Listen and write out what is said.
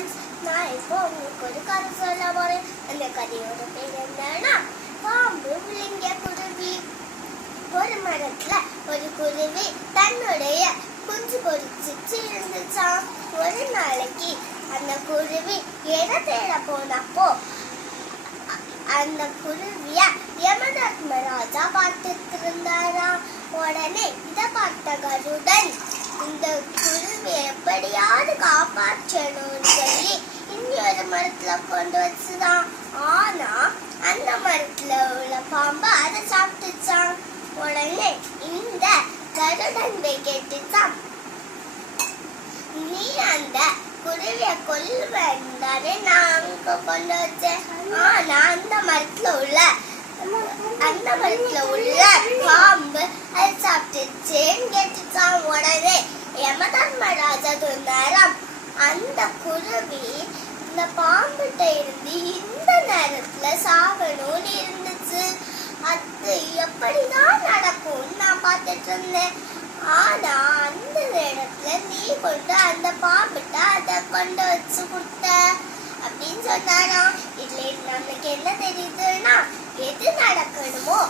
Friends, நான் இப்போ உங்களுக்கு ஒரு கதை சொல்ல போறேன். அந்த கதையோட பேர் என்னன்னா பாம்பு விழுங்கிய குருவி. ஒரு மரத்துல ஒரு குருவி தன்னுடைய குஞ்சு பொறிச்சிட்டு இருந்துச்சாம். ஒரு நாளைக்கு அந்த குருவி எதை தேட போனப்போ அந்த குருவிய யமதர்மராஜா பார்த்துட்டு இருந்தாராம். உடனே இதை பார்த்த கருடன் இந்த குருவியை எப்படியாவது காப்பாற்றணும்னு சொல்லி இன்னொரு மரத்துல கொண்டு வச்சுதான். ஆனா அந்த மரத்துல உள்ள பாம்பு அதை சாப்பிட்டுச்சான். உடனே இந்த கருடன் கேட்டுச்சான், நீ அந்த குருவிய கொல்லுவேன்தானே நான் அங்க கொண்டு வச்சேன். ஆனா அந்த மரத்துல உள்ள பாம்பு அதை சாப்பிட்டுச்சேன்னு கேட்டுச்சான். உடனே யமதர்மராஜா சொன்னாராம், அந்த குருவி இந்த பாம்புகிட்ட இருந்து இந்த நேரத்துல சாகணும்னு இருந்துச்சு. அது எப்படிதான் நடக்கும்னு நான் பார்த்துட்டு இருந்தேன். ஆனா அந்த நேரத்துல நீ கொண்டு அந்த பாம்புகிட்ட அதை கொண்டு வச்சு கொடுத்த அப்படின்னு சொன்னாராம். இதுல நம்மளுக்கு என்ன தெரியுதுன்னா, எது நடக்கணுமோ